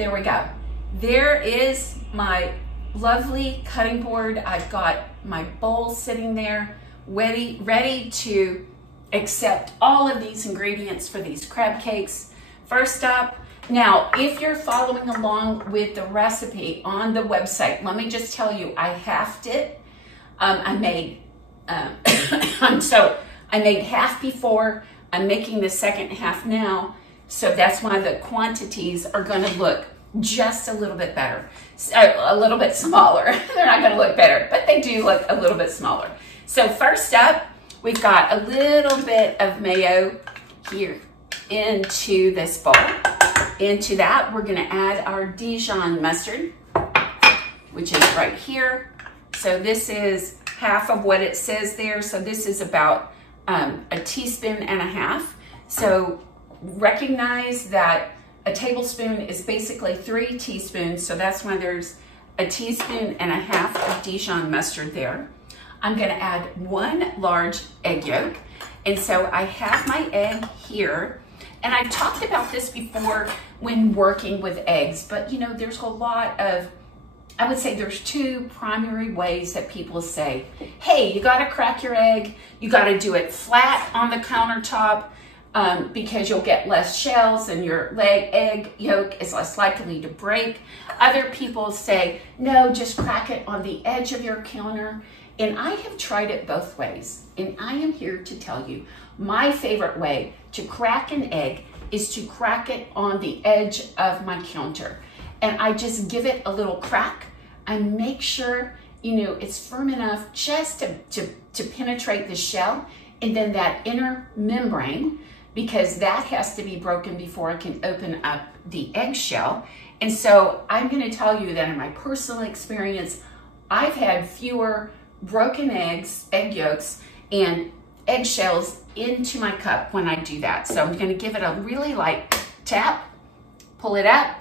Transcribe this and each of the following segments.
there we go. There is my lovely cutting board. I've got my bowl sitting there ready to accept all of these ingredients for these crab cakes. First up, now if you're following along with the recipe on the website, let me just tell you, I halved it. I made half before. I'm making the second half now, so that's why the quantities are going to look just a little bit better, a little bit smaller. They're not going to look better, but they do look a little bit smaller. So first up, we've got a little bit of mayo here into this bowl. Into that, we're going to add our Dijon mustard, which is right here. So this is half of what it says there. So this is about a teaspoon and a half. So recognize that a tablespoon is basically 3 teaspoons. So that's why there's a teaspoon and a half of Dijon mustard there. I'm going to add 1 large egg yolk. And so I have my egg here. And I've talked about this before when working with eggs, but you know, there's a lot of, I would say there's 2 primary ways that people say, hey, you gotta crack your egg, you gotta do it flat on the countertop because you'll get less shells and your egg yolk is less likely to break. Other people say, no, just crack it on the edge of your counter. And I have tried it both ways. And I am here to tell you, my favorite way to crack an egg is to crack it on the edge of my counter. And I just give it a little crack. I make sure, you know, it's firm enough just to penetrate the shell, and then that inner membrane, because that has to be broken before I can open up the eggshell. And so I'm going to tell you that in my personal experience, I've had fewer broken eggs, egg yolks, and eggshells into my cup when I do that. So I'm going to give it a really light tap, pull it up,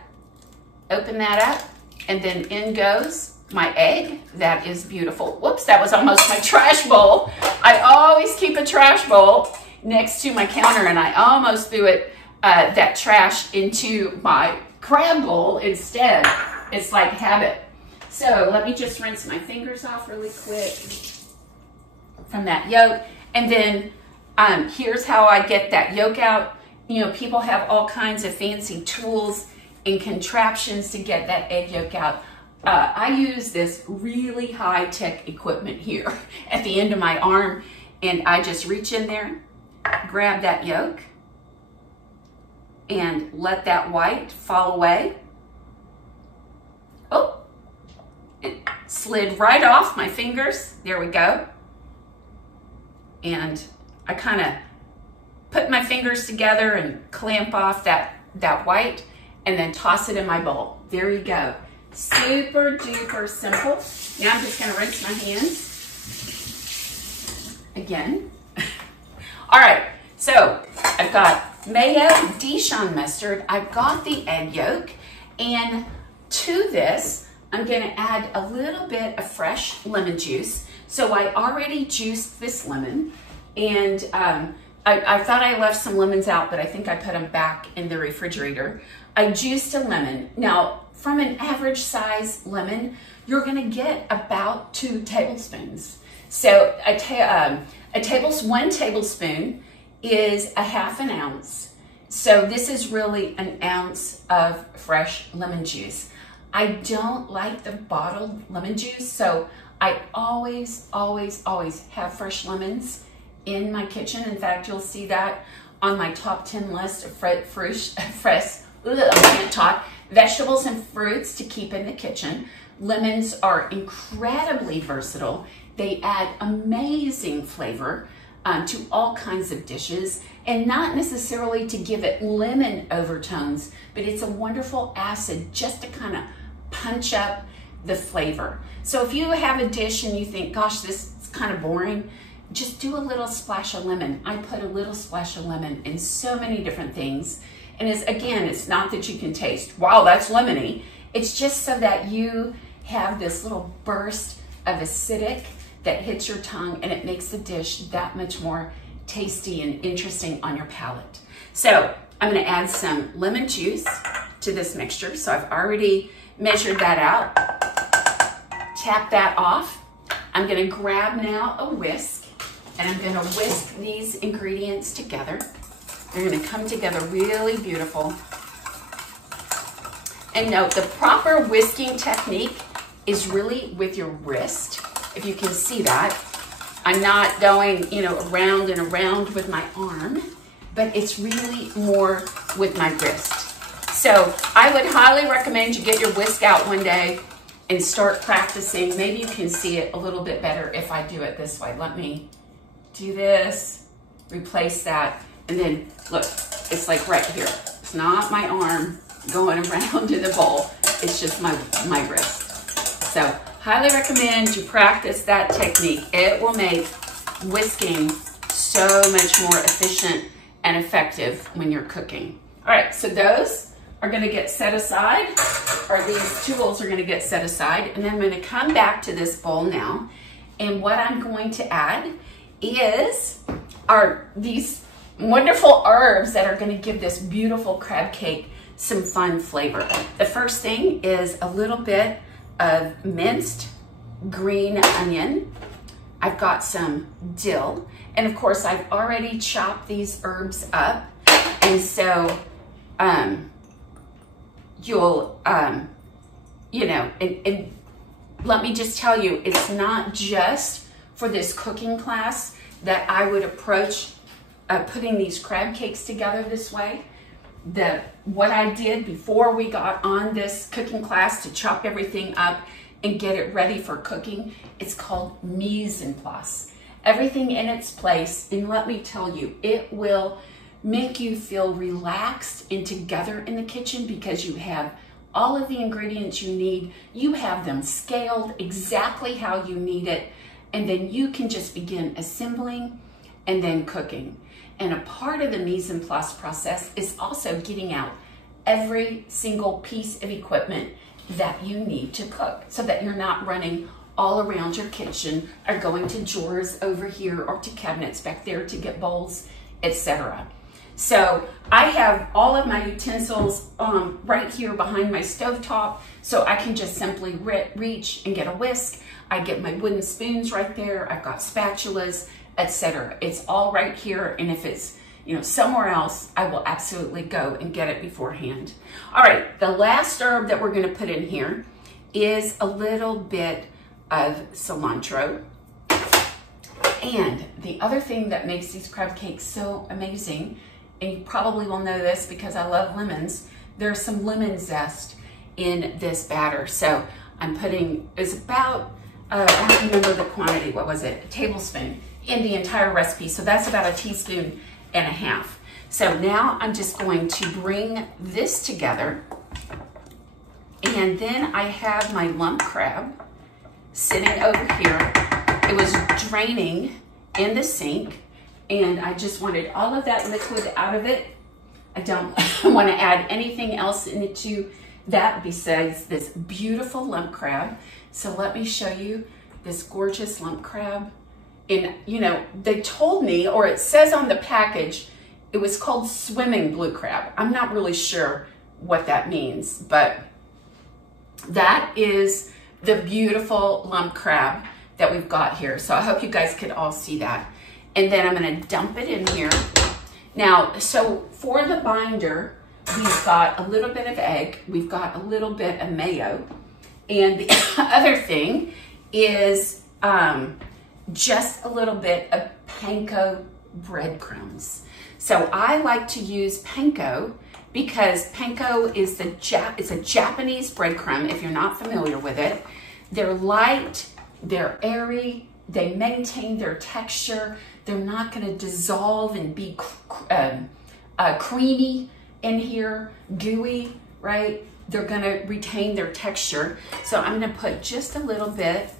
open that up, and then in goes my egg. That is beautiful. Whoops, that was almost my trash bowl. I always keep a trash bowl next to my counter, and I almost threw it, that trash into my crab bowl instead. It's like habit. So let me just rinse my fingers off really quick from that yolk. And then here's how I get that yolk out. You know, people have all kinds of fancy tools and contraptions to get that egg yolk out. I use this really high-tech equipment here at the end of my arm, and I just reach in there, grab that yolk, and let that white fall away. Oh, it slid right off my fingers. There we go. And I kind of put my fingers together and clamp off that white, and then toss it in my bowl. There you go. Super duper simple. Now I'm just going to rinse my hands again. All right, so I've got mayo, Dijon mustard, I've got the egg yolk, and to this I'm going to add a little bit of fresh lemon juice. So I already juiced this lemon, and I thought I left some lemons out, but I think I put them back in the refrigerator. I juiced a lemon. Now, from an average size lemon, you're gonna get about 2 tablespoons. So one tablespoon is a half an ounce. So this is really an ounce of fresh lemon juice. I don't like the bottled lemon juice, so I always have fresh lemons in my kitchen. In fact, you'll see that on my top 10 list of fresh vegetables and fruits to keep in the kitchen. Lemons are incredibly versatile. They add amazing flavor to all kinds of dishes, and not necessarily to give it lemon overtones, but it's a wonderful acid just to kind of punch up the flavor. So if you have a dish and you think, gosh, this is kind of boring, just do a little splash of lemon. I put a little splash of lemon in so many different things. And it's not that you can taste, wow, that's lemony. It's just so that you have this little burst of acidic that hits your tongue, and it makes the dish that much more tasty and interesting on your palate. So I'm gonna add some lemon juice to this mixture. So I've already measured that out. Tap that off. I'm gonna grab now a whisk, and I'm gonna whisk these ingredients together. They're gonna come together really beautiful. And note, the proper whisking technique is really with your wrist, if you can see that. I'm not going, you know, around and around with my arm, but it's really more with my wrist. So I would highly recommend you get your whisk out one day and start practicing. Maybe you can see it a little bit better if I do it this way. Let me do this, replace that, and then look, it's like right here. It's not my arm going around in the bowl. It's just my wrist. So highly recommend you practice that technique. It will make whisking so much more efficient and effective when you're cooking. All right, so those are gonna get set aside, or these tools are gonna get set aside, and then I'm gonna come back to this bowl now, and what I'm going to add are these wonderful herbs that are gonna give this beautiful crab cake some fun flavor. The first thing is a little bit of minced green onion. I've got some dill, and of course I've already chopped these herbs up, and so you'll you know, and let me just tell you, it's not just for this cooking class that I would approach putting these crab cakes together this way. What I did before we got on this cooking class to chop everything up and get it ready for cooking, it's called mise en place. Everything in its place, and let me tell you, it will make you feel relaxed and together in the kitchen because you have all of the ingredients you need. You have them scaled exactly how you need it, and then you can just begin assembling and then cooking. And a part of the mise en place process is also getting out every single piece of equipment that you need to cook so that you're not running all around your kitchen or going to drawers over here or to cabinets back there to get bowls, etc. So I have all of my utensils right here behind my stovetop, so I can just simply reach and get a whisk. I get my wooden spoons right there. I've got spatulas, etc. It's all right here, and if it's, you know, somewhere else, I will absolutely go and get it beforehand. All right, the last herb that we're gonna put in here is a little bit of cilantro. And the other thing that makes these crab cakes so amazing, and you probably will know this because I love lemons, there's some lemon zest in this batter. So I'm putting, it's about, I don't remember the quantity, what was it? A tablespoon in the entire recipe. So that's about 1.5 teaspoons. So now I'm just going to bring this together, and then I have my lump crab sitting over here. It was draining in the sink, and I just wanted all of that liquid out of it. I don't want to add anything else into that besides this beautiful lump crab. So let me show you this gorgeous lump crab. And, you know, they told me, or it says on the package, it was called swimming blue crab. I'm not really sure what that means, but that is the beautiful lump crab that we've got here. So I hope you guys could all see that. And then I'm gonna dump it in here. Now, so for the binder, we've got a little bit of egg, we've got a little bit of mayo, and the other thing is just a little bit of panko breadcrumbs. So I like to use panko because panko is it's a Japanese breadcrumb, if you're not familiar with it. They're light, they're airy, they maintain their texture, they're not gonna dissolve and be creamy in here, gooey, right? They're gonna retain their texture. So I'm gonna put just a little bit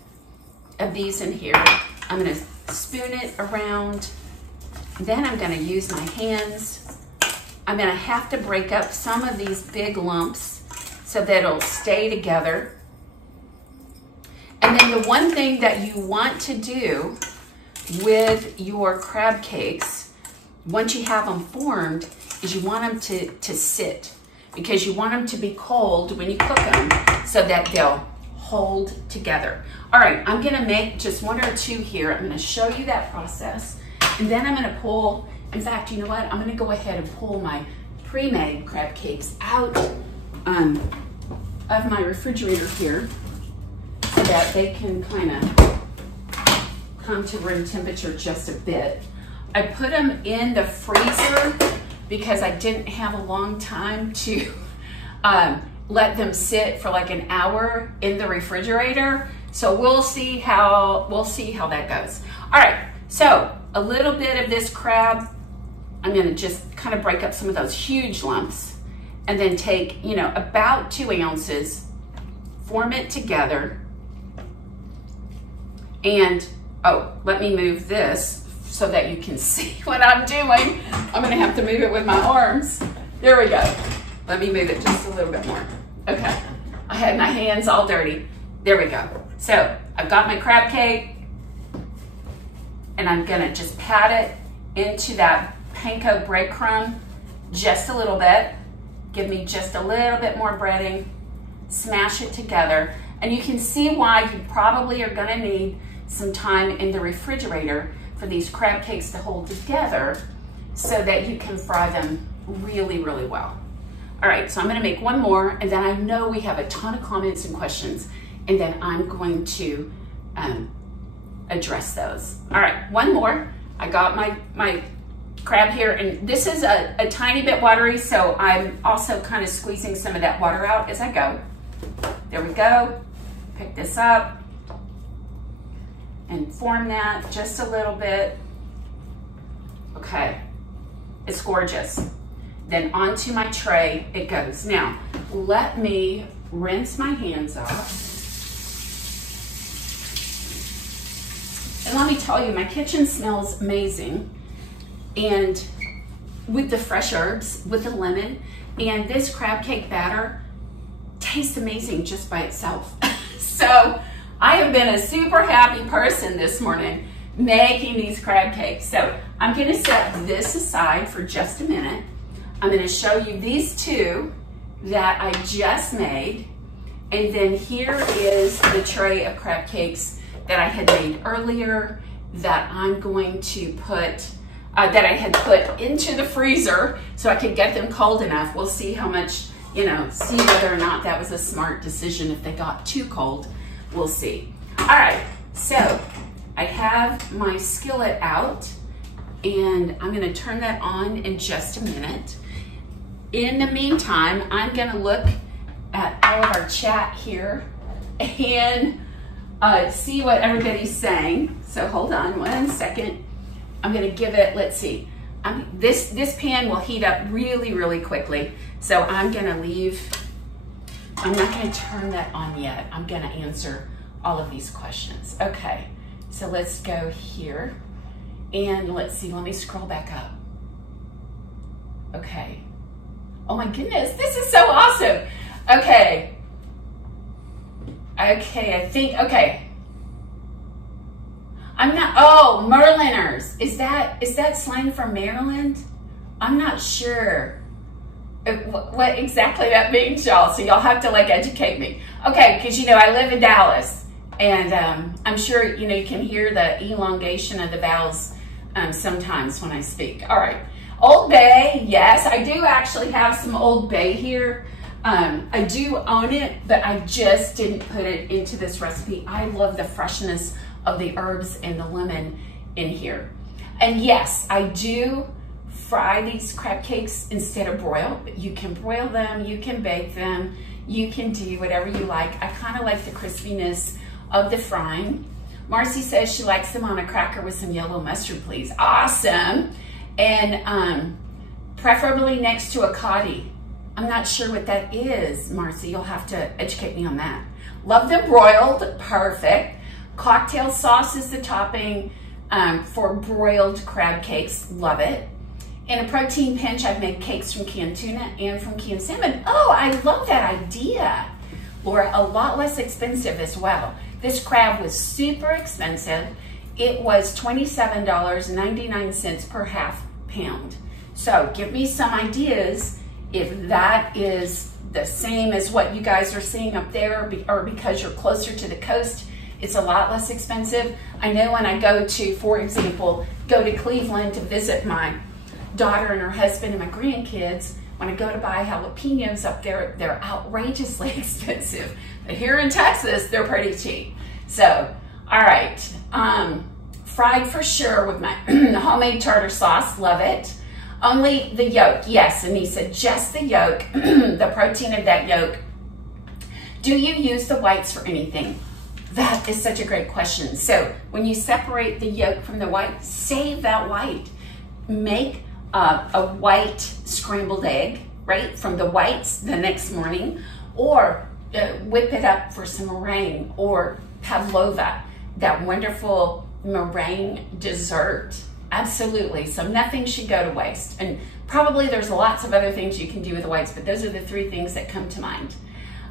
of these in here. I'm gonna spoon it around. Then I'm gonna use my hands. I'm gonna have to break up some of these big lumps so that it'll stay together. And then the one thing that you want to do with your crab cakes, once you have them formed, is you want them to sit. because you want them to be cold when you cook them so that they'll hold together. All right, I'm gonna make just one or two here. I'm gonna show you that process, and then I'm gonna pull, in fact, you know what? I'm gonna go ahead and pull my pre-made crab cakes out of my refrigerator here so that they can kind of come to room temperature just a bit. I put them in the freezer because I didn't have a long time to let them sit for like an hour in the refrigerator. So we'll see how that goes. All right, so a little bit of this crab, I'm gonna just kind of break up some of those huge lumps and then take, you know, about 2 ounces, form it together. And, oh, let me move this so that you can see what I'm doing. I'm gonna have to move it with my arms. There we go. Let me move it just a little bit more. Okay, I had my hands all dirty. There we go. So I've got my crab cake, and I'm gonna just pat it into that panko breadcrumb just a little bit. Give me just a little bit more breading. Smash it together. And you can see why you probably are gonna need some time in the refrigerator for these crab cakes to hold together so that you can fry them really, really well. All right, so I'm gonna make one more, and then I know we have a ton of comments and questions, and then I'm going to address those. All right, one more. I got my crab here, and this is a tiny bit watery, so I'm also kind of squeezing some of that water out as I go. There we go. Pick this up and form that just a little bit. Okay, it's gorgeous. Then onto my tray it goes. Now, let me rinse my hands off. And let me tell you, my kitchen smells amazing. And with the fresh herbs, with the lemon, and this crab cake batter tastes amazing just by itself. So I have been a super happy person this morning making these crab cakes. So I'm gonna set this aside for just a minute. I'm gonna show you these two that I just made. And then here is the tray of crab cakes that I had made earlier that I'm going to put, that I had put into the freezer so I could get them cold enough. We'll see how much, you know, see whether or not that was a smart decision. If they got too cold, we'll see. All right, so I have my skillet out, and I'm gonna turn that on in just a minute. In the meantime, I'm gonna look at all of our chat here and see what everybody's saying. So hold on one second. I'm gonna give it, let's see. This pan will heat up really, really quickly. So I'm gonna leave, I'm not gonna turn that on yet. I'm gonna answer all of these questions. Okay, so let's go here. And let's see, let me scroll back up. Okay. Oh my goodness, this is so awesome. Okay. Okay, I think, okay. I'm not, oh, Merliners. Is that slang from Maryland? I'm not sure what exactly that means, y'all. So y'all have to like educate me. Okay, because you know, I live in Dallas, and I'm sure, you know, you can hear the elongation of the vowels sometimes when I speak. All right. Old Bay, yes, I do actually have some Old Bay here. I do own it, but I just didn't put it into this recipe. I love the freshness of the herbs and the lemon in here. And yes, I do fry these crab cakes instead of broil. You can broil them, you can bake them, you can do whatever you like. I kind of like the crispiness of the frying. Marcy says she likes them on a cracker with some yellow mustard, please. Awesome. And preferably next to a coddy. I'm not sure what that is, Marcy. You'll have to educate me on that. Love them broiled, perfect. Cocktail sauce is the topping for broiled crab cakes, love it. In a protein pinch, I've made cakes from canned tuna and from canned salmon. Oh, I love that idea. Laura, a lot less expensive as well. This crab was super expensive. It was $27.99 per half pound. So give me some ideas If that is the same as what you guys are seeing up there, or because you're closer to the coast, it's a lot less expensive. I know when I go to, for example, go to Cleveland to visit my daughter and her husband and my grandkids, when I go to buy jalapenos up there, they're outrageously expensive. But here in Texas, they're pretty cheap. So, all right, fried for sure with my homemade tartar sauce, love it. Only the yolk, yes, and he said just the yolk, the protein of that yolk. Do you use the whites for anything? That is such a great question. So when you separate the yolk from the white, save that white. Make a white scrambled egg, right, from the whites the next morning, or whip it up for some meringue or pavlova, that wonderful meringue dessert. Absolutely. So nothing should go to waste. And probably there's lots of other things you can do with the whites, but those are the three things that come to mind.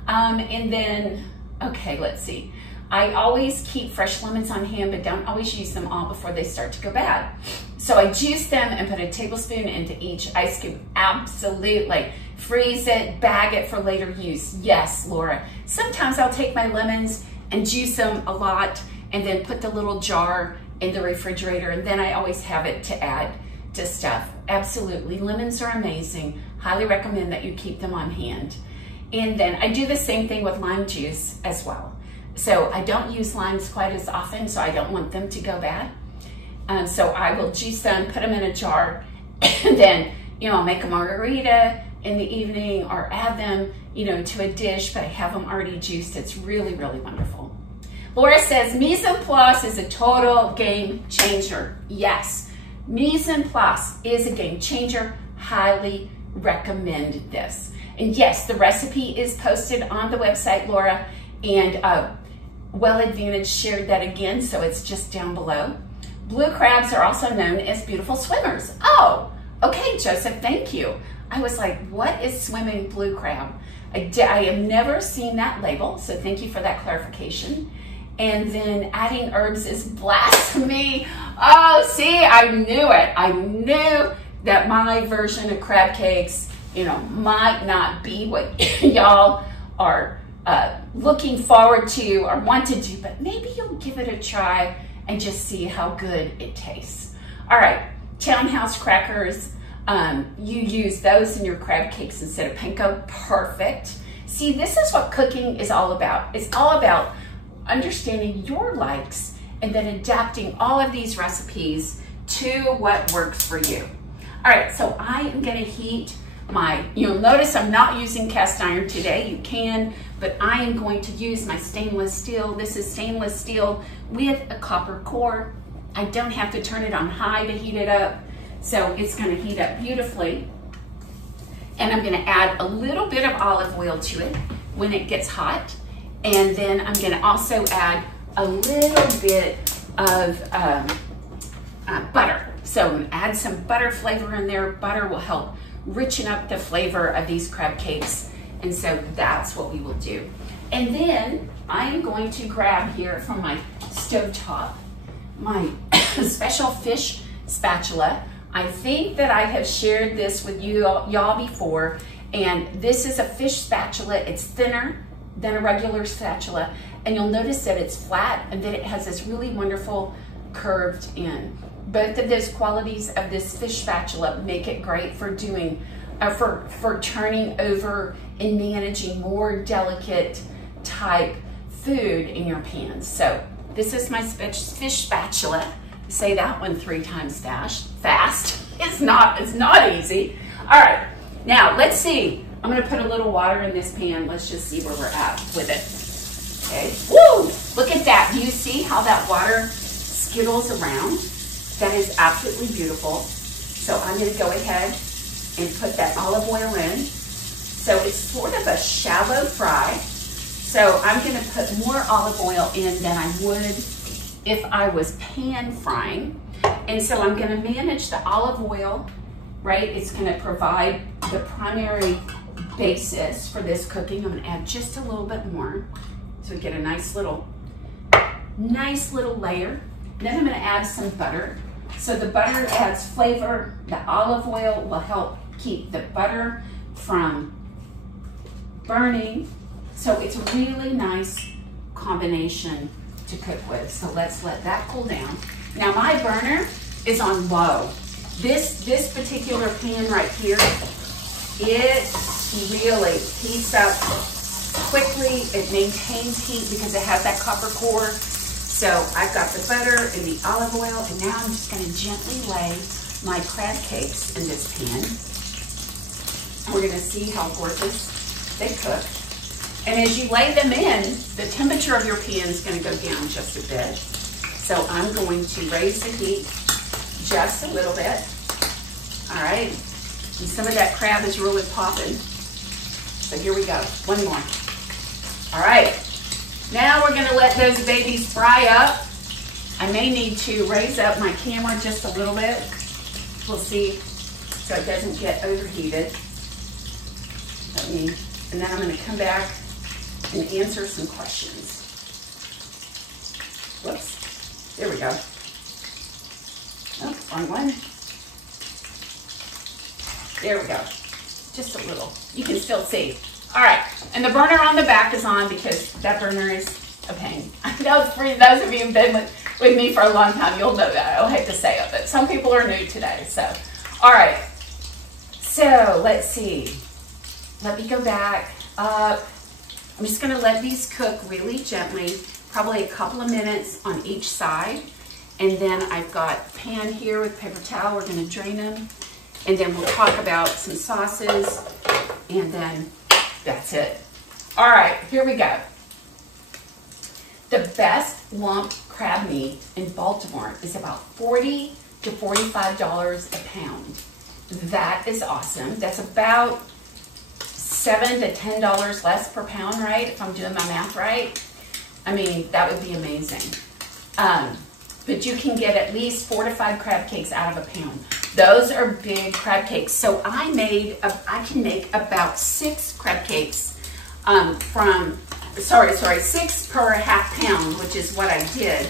And then, okay, let's see. I always keep fresh lemons on hand, but don't always use them all before they start to go bad. So I juice them and put a tablespoon into each ice cube. Absolutely. Freeze it, bag it for later use. Yes, Laura. Sometimes I'll take my lemons and juice them a lot and then put the little jar in the refrigerator, and then I always have it to add to stuff. Absolutely. Lemons are amazing. Highly recommend that you keep them on hand. And then I do the same thing with lime juice as well. So I don't use limes quite as often, so I don't want them to go bad. So I will juice them, put them in a jar, and then, I'll make a margarita in the evening or add them, to a dish, but I have them already juiced. It's really, really wonderful. Laura says, mise en place is a total game changer. Yes, mise en place is a game changer. Highly recommend this. And yes, the recipe is posted on the website, Laura, and Well Advantage shared that again, so it's just down below. Blue crabs are also known as beautiful swimmers. Oh, okay, Joseph, thank you. I was like, what is swimming blue crab? I have never seen that label, so thank you for that clarification. And then adding herbs is blasphemy. Oh, see, I knew it. I knew that my version of crab cakes, might not be what y'all are looking forward to or want to do, but maybe you'll give it a try and just see how good it tastes. All right, townhouse crackers. You use those in your crab cakes instead of panko. Perfect. See, this is what cooking is all about. It's all about understanding your likes and then adapting all of these recipes to what works for you. All right, so I am gonna heat my, you'll notice I'm not using cast iron today. You can, but I am going to use my stainless steel. This is stainless steel with a copper core. I don't have to turn it on high to heat it up, so it's gonna heat up beautifully. And I'm gonna add a little bit of olive oil to it when it gets hot. And then I'm gonna also add a little bit of butter. So I'm gonna add some butter flavor in there. Butter will help richen up the flavor of these crab cakes. And so that's what we will do. And then I am going to grab here from my stovetop, my special fish spatula. I think that I have shared this with y'all before, and this is a fish spatula. It's thinner than a regular spatula, and you'll notice that it's flat and that it has this really wonderful curved end. Both of those qualities of this fish spatula make it great for doing, for turning over and managing more delicate type food in your pans. So this is my fish spatula. Say that one 3 times fast. It's not easy. All right, now let's see. I'm gonna put a little water in this pan. Let's just see where we're at with it. Okay, woo! Look at that. Do you see how that water skittles around? That is absolutely beautiful. So I'm gonna go ahead and put that olive oil in. So it's sort of a shallow fry. So I'm gonna put more olive oil in than I would if I was pan frying. And so I'm gonna manage the olive oil, right? It's gonna provide the primary basis for this cooking. I'm gonna add just a little bit more so we get a nice little layer. Then I'm gonna add some butter. So the butter adds flavor. The olive oil will help keep the butter from burning. So it's a really nice combination to cook with. So let's let that cool down. Now my burner is on low. This particular pan right here, it really heats up quickly. It maintains heat because it has that copper core. So I've got the butter and the olive oil, and now I'm just gonna gently lay my crab cakes in this pan. And we're gonna see how gorgeous they cook. And as you lay them in, the temperature of your pan is gonna go down just a bit. So I'm going to raise the heat just a little bit. All right, and some of that crab is really popping. So here we go, one more. All right, now we're gonna let those babies fry up. I may need to raise up my camera just a little bit. We'll see, so it doesn't get overheated. And then I'm gonna come back and answer some questions. Whoops, there we go. Oh, wrong one. There we go, just a little. You can still see. All right, and the burner on the back is on because that burner is a pain. Those of you who've been with me for a long time, you'll know that. I hate to say it, but some people are new today, so. All right, so let's see. Let me go back up. I'm just gonna let these cook really gently, probably a couple of minutes on each side. And then I've got a pan here with paper towel. We're gonna drain them. And then we'll talk about some sauces, and then that's it. All right, here we go. The best lump crab meat in Baltimore is about $40 to $45 a pound. That is awesome. That's about $7 to $10 less per pound, right? If I'm doing my math right. I mean, that would be amazing. But you can get at least 4 to 5 crab cakes out of a pound. Those are big crab cakes. So I can make about 6 crab cakes six per half pound, which is what I did.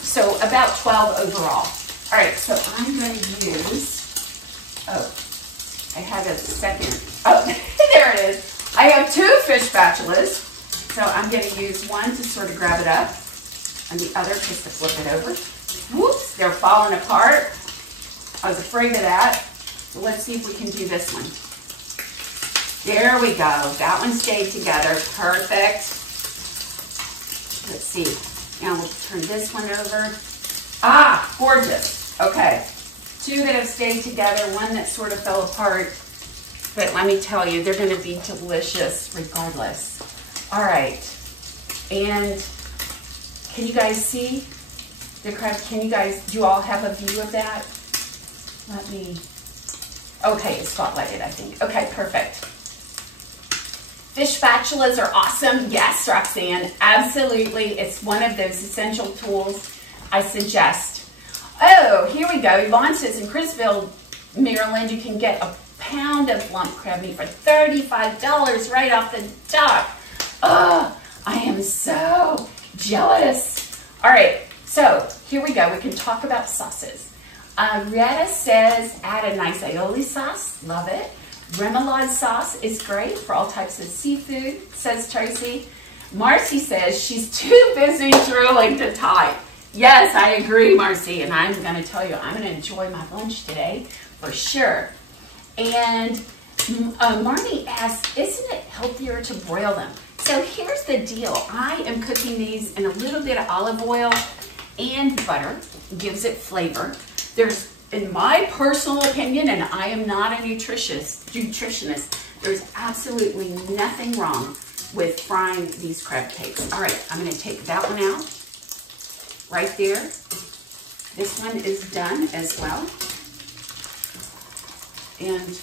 So about 12 overall. All right, so I'm going to use, I had a second. Oh, there it is. I have 2 fish spatulas. So I'm going to use one to sort of grab it up, and the other just to flip it over. Whoops, they're falling apart. I was afraid of that. So let's see if we can do this one. There we go. That one stayed together. Perfect. Let's see. Now we'll turn this one over. Ah, gorgeous. Okay. 2 that have stayed together, 1 that sort of fell apart. But let me tell you, they're going to be delicious regardless. All right. And can you guys see the crab? Do you all have a view of that? Let me, okay, it's spotlighted, I think. Okay, perfect. Fish spatulas are awesome. Yes, Roxanne, absolutely. It's one of those essential tools I suggest. Oh, here we go. Yvonne says in Crisville, Maryland, you can get a pound of lump crab meat for $35 right off the top. Oh, I am so jealous. All right, so here we go. We can talk about sauces. Retta says add a nice aioli sauce. Love it. Remoulade sauce is great for all types of seafood, says Tracy. Marcy says she's too busy drilling to type. Yes, I agree, Marcy, and I'm going to tell you, I'm going to enjoy my lunch today for sure. And Marnie asked, isn't it healthier to broil them? So here's the deal. I am cooking these in a little bit of olive oil and butter. Gives it flavor. There's, in my personal opinion, and I am not a nutritionist, there's absolutely nothing wrong with frying these crab cakes. All right, I'm going to take that one out right there. This one is done as well. And,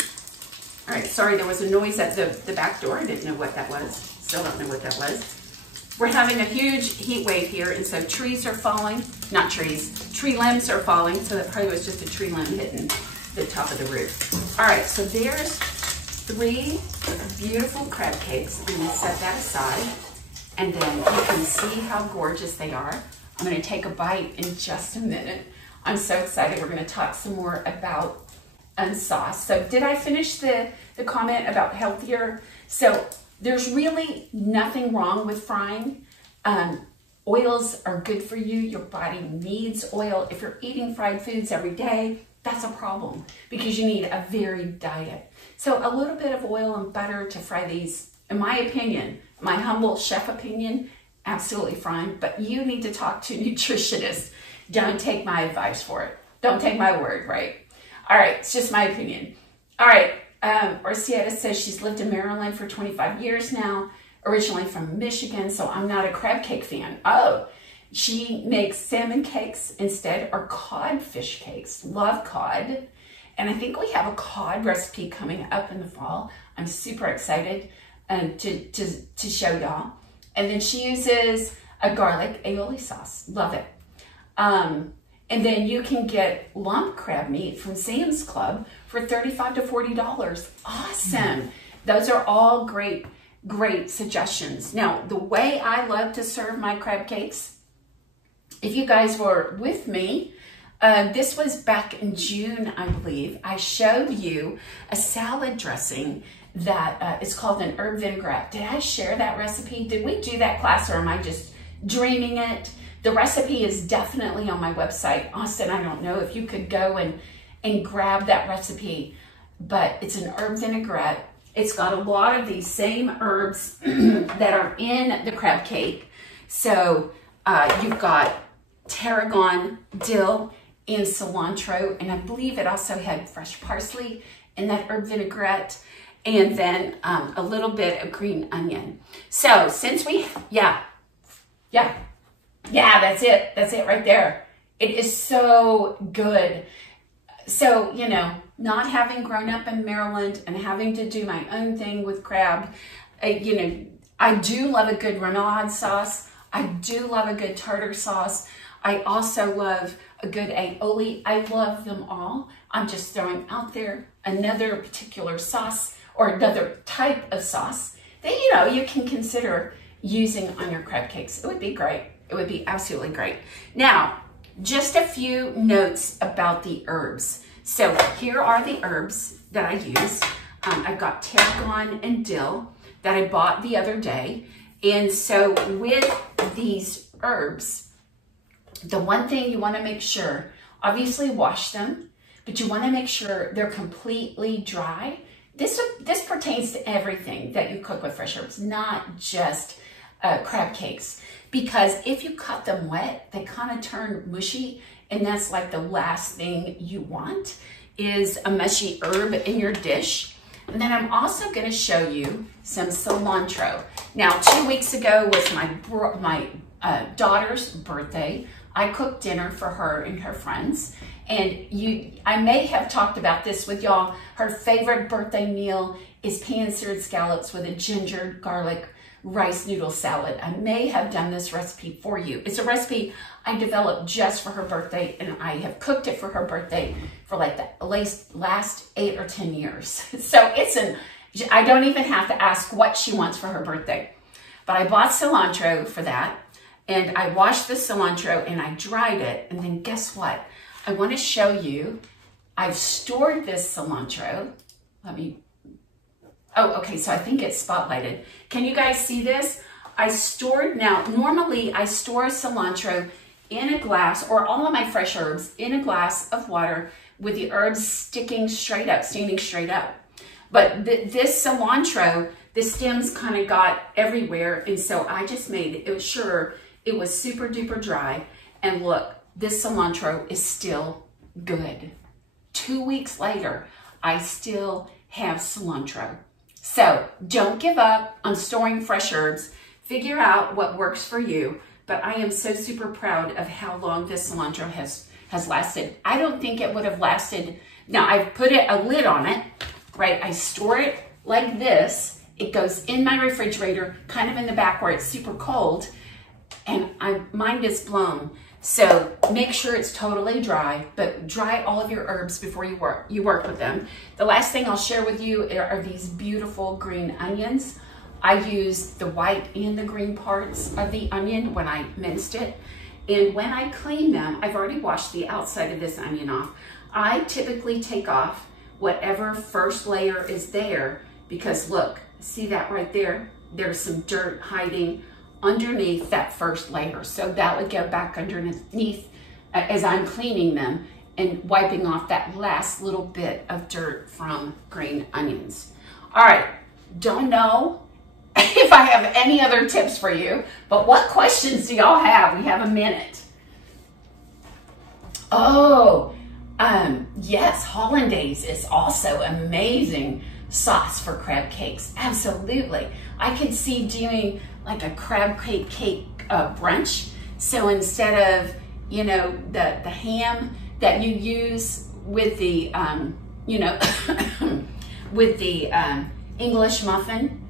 all right, sorry, there was a noise at the back door. I didn't know what that was. Still don't know what that was. We're having a huge heat wave here, and so trees are falling. Not trees, tree limbs are falling, so that probably was just a tree limb hitting the top of the roof. All right, so there's 3 beautiful crab cakes. I'm gonna set that aside, and then you can see how gorgeous they are. I'm gonna take a bite in just a minute. I'm so excited. We're gonna talk some more about sauce. So did I finish the comment about healthier? So there's really nothing wrong with frying. Oils are good for you. Your body needs oil. If you're eating fried foods every day, that's a problem because you need a varied diet. So a little bit of oil and butter to fry these, in my opinion, my humble chef opinion, absolutely fine. But you need to talk to a nutritionist. Don't take my advice for it. Don't take my word, right? All right, it's just my opinion. All right, Orsietta says she's lived in Maryland for 25 years now, originally from Michigan, so I'm not a crab cake fan. Oh, she makes salmon cakes instead, or codfish cakes. Love cod. And I think we have a cod recipe coming up in the fall. I'm super excited to show y'all. And then she uses a garlic aioli sauce. Love it. And then you can get lump crab meat from Sam's Club for $35 to $40. Awesome. Those are all great suggestions. Now, the way I love to serve my crab cakes, if you guys were with me, this was back in June, I believe. I showed you a salad dressing that is called an herb vinaigrette. Did I share that recipe? Did we do that class, or am I just dreaming it? The recipe is definitely on my website. Austin, I don't know if you could go and grab that recipe, but it's an herb vinaigrette. It's got a lot of these same herbs that are in the crab cake. So you've got tarragon, dill, and cilantro, and I believe it also had fresh parsley in that herb vinaigrette, and then a little bit of green onion. So since we, yeah, that's it right there. It is so good. So, you know, not having grown up in Maryland and having to do my own thing with crab, you know, I do love a good remoulade sauce. I do love a good tartar sauce. I also love a good aioli. I love them all. I'm just throwing out there another particular sauce or another type of sauce that, you know, you can consider using on your crab cakes. It would be great. It would be absolutely great. Now, just a few notes about the herbs. So here are the herbs that I use. I've got tarragon and dill that I bought the other day. And so with these herbs, the one thing you want to make sure, obviously wash them, but you want to make sure they're completely dry. This pertains to everything that you cook with fresh herbs, not just crab cakes. Because if you cut them wet, they kind of turn mushy, and that's like the last thing you want is a mushy herb in your dish. And then I'm also going to show you some cilantro. Now, 2 weeks ago was my daughter's birthday. I cooked dinner for her and her friends. And I may have talked about this with y'all. Her favorite birthday meal is pan-seared scallops with a ginger garlic rice noodle salad. I may have done this recipe for you. It's a recipe I developed just for her birthday, and I have cooked it for her birthday for like the last 8 or 10 years. So I don't even have to ask what she wants for her birthday. But I bought cilantro for that, and I washed the cilantro and I dried it, and then guess what? I want to show you, I've stored this cilantro. Oh, okay, so I think it's spotlighted. Can you guys see this? Normally I store cilantro in a glass, or all of my fresh herbs in a glass of water with the herbs standing straight up. But this cilantro, the stems kind of got everywhere, and so I just made sure it was super duper dry. And look, this cilantro is still good. 2 weeks later, I still have cilantro. So don't give up on storing fresh herbs. Figure out what works for you. But I am so super proud of how long this cilantro has lasted. I don't think it would have lasted. Now I've put a lid on it, right? I store it like this. It goes in my refrigerator, kind of in the back where it's super cold, and my mind is blown. So make sure it's totally dry, but dry all of your herbs before you work with them. The last thing I'll share with you are these beautiful green onions. I use the white and the green parts of the onion when I minced it. And when I clean them, I've already washed the outside of this onion off. I typically take off whatever first layer is there, because look, see that right there? There's some dirt hiding underneath that first layer. So that would go back underneath as I'm cleaning them and wiping off that last little bit of dirt from green onions. All right, don't know if I have any other tips for you, but what questions do y'all have? We have a minute. Oh, yes, hollandaise is also amazing sauce for crab cakes. Absolutely. I could see doing like a crab cake brunch. So instead of, you know, the ham that you use with the, you know, with the English muffin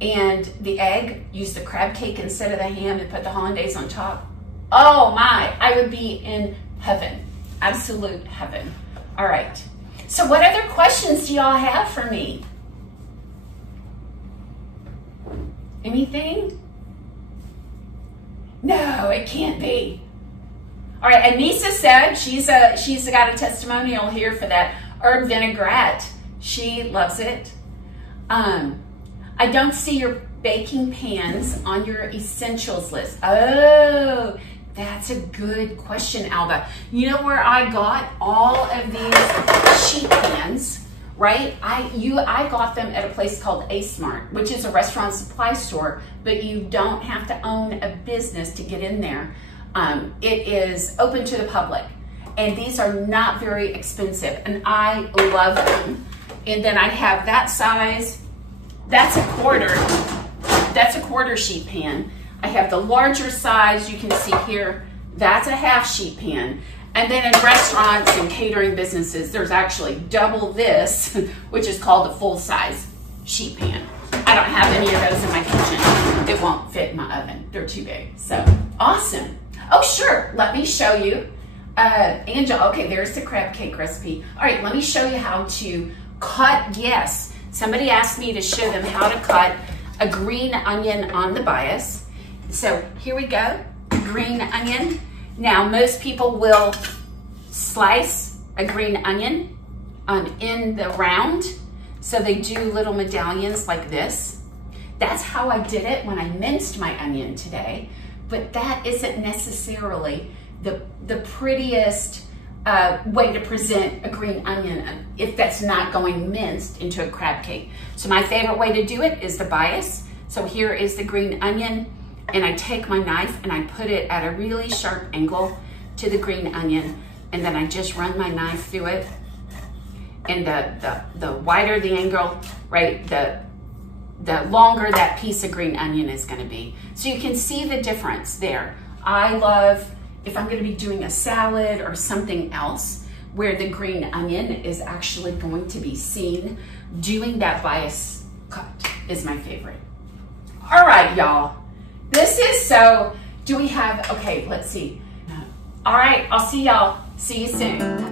and the egg, use the crab cake instead of the ham and put the hollandaise on top. Oh my, I would be in heaven. Absolute heaven. All right. So what other questions do y'all have for me? Anything? No, it can't be. All right, Anissa said she's got a testimonial here for that herb vinaigrette. She loves it. I don't see your baking pans on your essentials list. Oh, that's a good question, Alba. You know where I got all of these sheet pans, right? I got them at a place called A Smart, which is a restaurant supply store, but you don't have to own a business to get in there. It is open to the public, and these are not very expensive, and I love them. And then I have that size. That's a quarter sheet pan. I have the larger size, you can see here, that's a half sheet pan. And then in restaurants and catering businesses, there's actually double this, which is called a full size sheet pan. I don't have any of those in my kitchen. It won't fit in my oven. They're too big. So awesome. Oh, sure. Let me show you. Angela, okay, there's the crab cake recipe. All right, let me show you how to cut. Yes, somebody asked me to show them how to cut a green onion on the bias. So here we go, green onion. Now, most people will slice a green onion in the round. So they do little medallions like this. That's how I did it when I minced my onion today. But that isn't necessarily the prettiest way to present a green onion if that's not going minced into a crab cake. So my favorite way to do it is the bias. So here is the green onion. And I take my knife and I put it at a really sharp angle to the green onion, and then I just run my knife through it. And the wider the angle, right, the longer that piece of green onion is going to be. So you can see the difference there. I love, if I'm going to be doing a salad or something else where the green onion is actually going to be seen, doing that bias cut is my favorite. All right, y'all. This is so, do we have, okay, let's see. All right, I'll see y'all. See you soon.